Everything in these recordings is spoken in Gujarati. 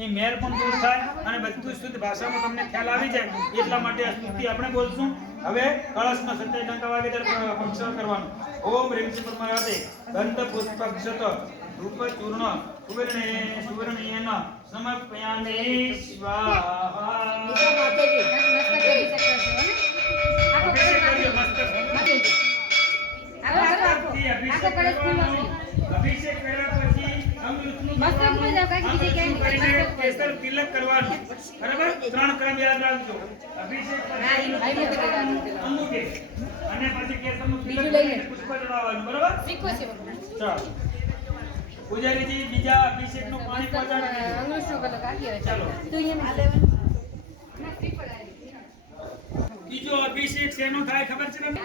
એ મેર પણ દૂર થાય અને બધું શુદ્ધ ભાષામાં તમને ખ્યાલ આવી જાય એટલા માટે આ સ્તુતિ આપણે બોલશું. હવે કળશમાં સત્યાવીસ ટંકા વાગે ત્યારે ભક્ષણ કરવાનું. ઓમ રીમ શ્રી પરમારાતે દંત પુષ્પ ક્ષત રૂપ ચૂર્ણ સુવર્ણે સુવર્ણેન સમર્પયામે સ્વાહા. અભિષેક કર્યા પછી તિલક કરવાનું બરાબર? ત્રણ ક્રમ યાદ રાખજો. અભિષેક પછી અંગૂઠે. અને પછી કેસરનું તિલક બીજું લઈ લે. કરીને પુષ્પ ચડાવવાનું બરાબર? ચાલો. પૂજારીજી બીજા અભિષેકનું પાણી પહોંચાડી. ચાલો. બીજો અભિષેક શેનો થાય ખબર છે તમને?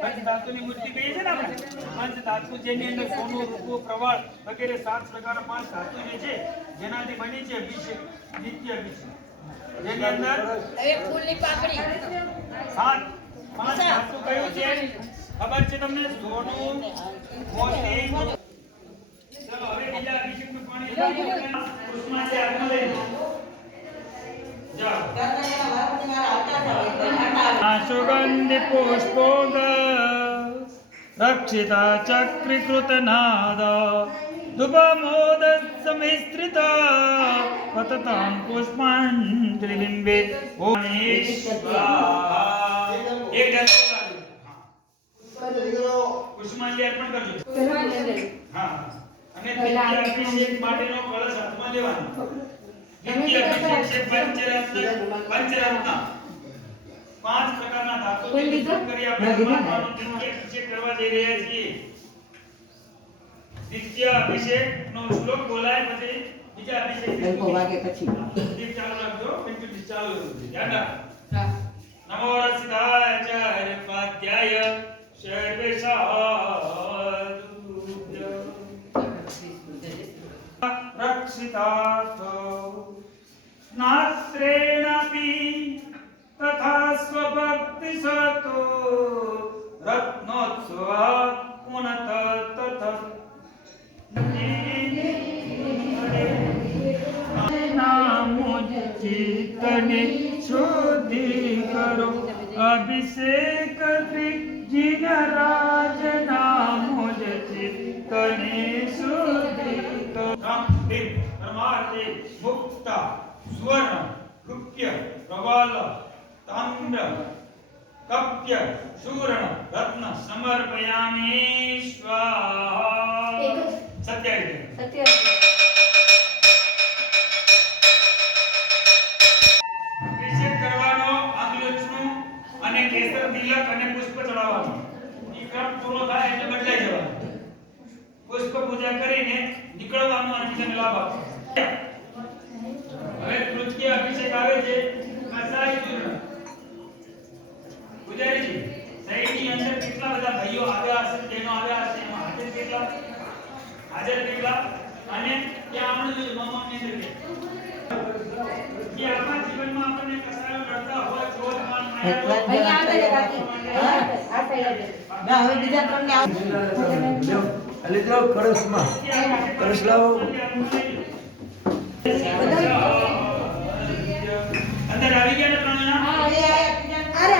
પંચધાતુની મૂર્તિ કહીએ છીએ ને આપણે? પંચધાતુ જેની અંદર સોનું રૂપો પ્રવાળ વગેરે સાત પ્રકારના પાંચ ધાતુ જે છે જેનાથી બની છે અભિષેક નિત્ય અભિષેક. જેની અંદર એક ફૂલની પાકડી સાત પાંચ ધાતુ કયું છે? ખબર છે તમને? સોનું મોતી. ચલો હવે બીજા અભિષેકનું પાણી કૃષ્ણ છે આગળ લઈ લો. જાઓ સુગંધિ પુષ્પોગ રક્ષિતા ચક્રીકૃતનાદ दुपमोदसमिश्रिता पततां પુષ્પાંજલિ અર્પણ કરજો હા અને દ્વિતીય અભિષેક માટેનો કળશ હાથમાં લેવાનો દ્વિતીય અભિષેક પંચરત્ન પંચરત્ન પાંચ પ્રકારના ધાતુઓ કોઈ લીધો? કરી આપણે પરમાત્માનો કરવા જઈ રહ્યા છીએ. દ્વિતીય અભિષેક નો શ્લોક બોલાય પછી બીજા અભિષેક ડંકો વાગે પછી. દીપ ચાલુ રાખજો. કંટિન્યુ ચાલુ રાખજો ધ્યાન રાખો. નમો રસિદાય ચ હરિપાદ્યાય સર્વે સાધુભ્ય રક્ષિતાર્થો. નાત્રેણાપि તથા સ્વભક્તિ સતો રત્નોત્સવ પુનઃ તથ નામુજ શુદ્ધિ કરો અભિષેક જિનરાજ નામુજ ચિત્તને શુદ્ધિ કરો મુક્ત સ્વર્ણ કૃત્ય પ્રવાલ તામ્ર કપ્ય શૂર્ણ રત્ન સમર્પયામિ સ્વાહા અને કેસર તિલક અને પુષ્પ ચડાવવાનું ઈ ક્રમ પૂરો થાય એટલે બદલાઈ જવાનું પુષ્પ પૂજા કરીને નીકળવાનું બીજાને લાભ હવે તૃતીય અભિષેક આવે છે કસાઈ ચૂર્ણ હાજર કેટલા અને ત્યાં આપણે મામા ને અંદર કે આપણા જીવનમાં આપણને કસાયો લડતા હોય ક્રોધ માન માયા અહીંયા આવે છે કાકી. ના હવે બીજા ત્રણ ને એટલે તો કરસમાં કળશ લાવો અંદર આવી ગયા ને ત્રણ જણા? આયા. અરે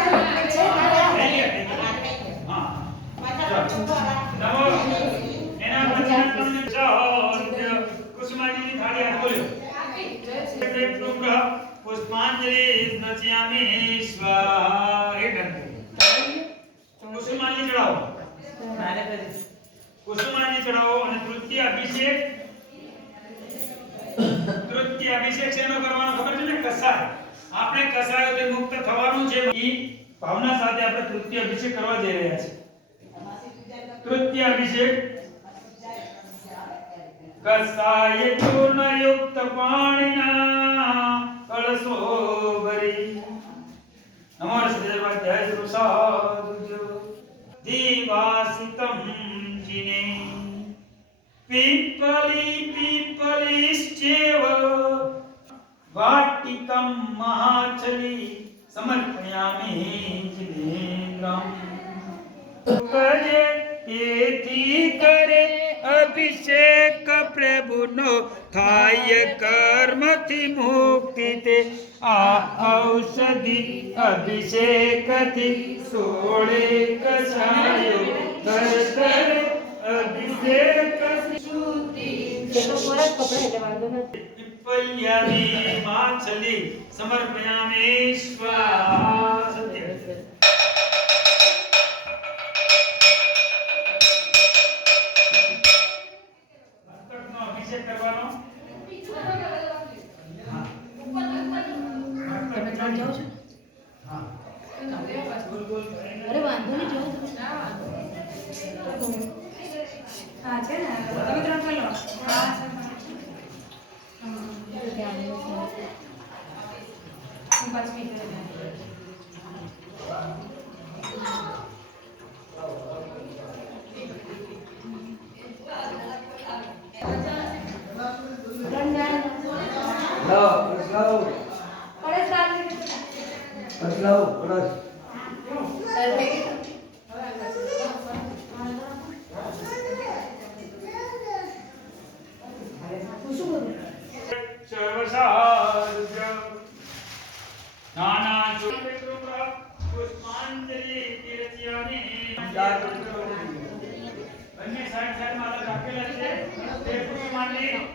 હા નમો એના પછીના ત્રણ જણ સહસ્ર કુસુમાજીની થાળી હાથ બોલ્યો પુષ્પાંજલિ નચ્યામિ સ્વાહા એ ગંધ કુસુમાજી ચડાવો કુસુમાજી ચડાવો અને તૃતીય અભિષેક. તૃતીય અભિષેક શેનો કરવાનો ખબર છે ને? કસાય. આપણે કસાયોથી મુક્ત થવાનું છે. એ ભાવના સાથે આપણે તૃતીય અભિષેક કરવા જઈ રહ્યા છીએ તૃતીય અભિષેક. કસાય ચૂર્ણ યુક્ત પાણીના કળસો ભરી. નમો શ્રીવાધ્યાય સુસાદુજો દીવાસિતમ જીને પીપલી પીપલીશ્ચેવ વાટિકમ મહાચલી સમર્પયામિ જીનેન્દ્રમ. કરે તેથી કરે અભિષેક પ્રભુનો થાય કર્મથી મુક્તિ તે. આ ઔષધિ અભિષેકથી સોળે કસાયો ઘર અભિષેક શુતિ સરોવર કપડા એટલે વાંધો નથી પિપલ્યાની માછલી સમર્પયામે સ્વાહા બદલાવ પ્લસ બંને સાઈડ સાઈડમાં રાખેલા છે. તે પુષ્પાંજલિ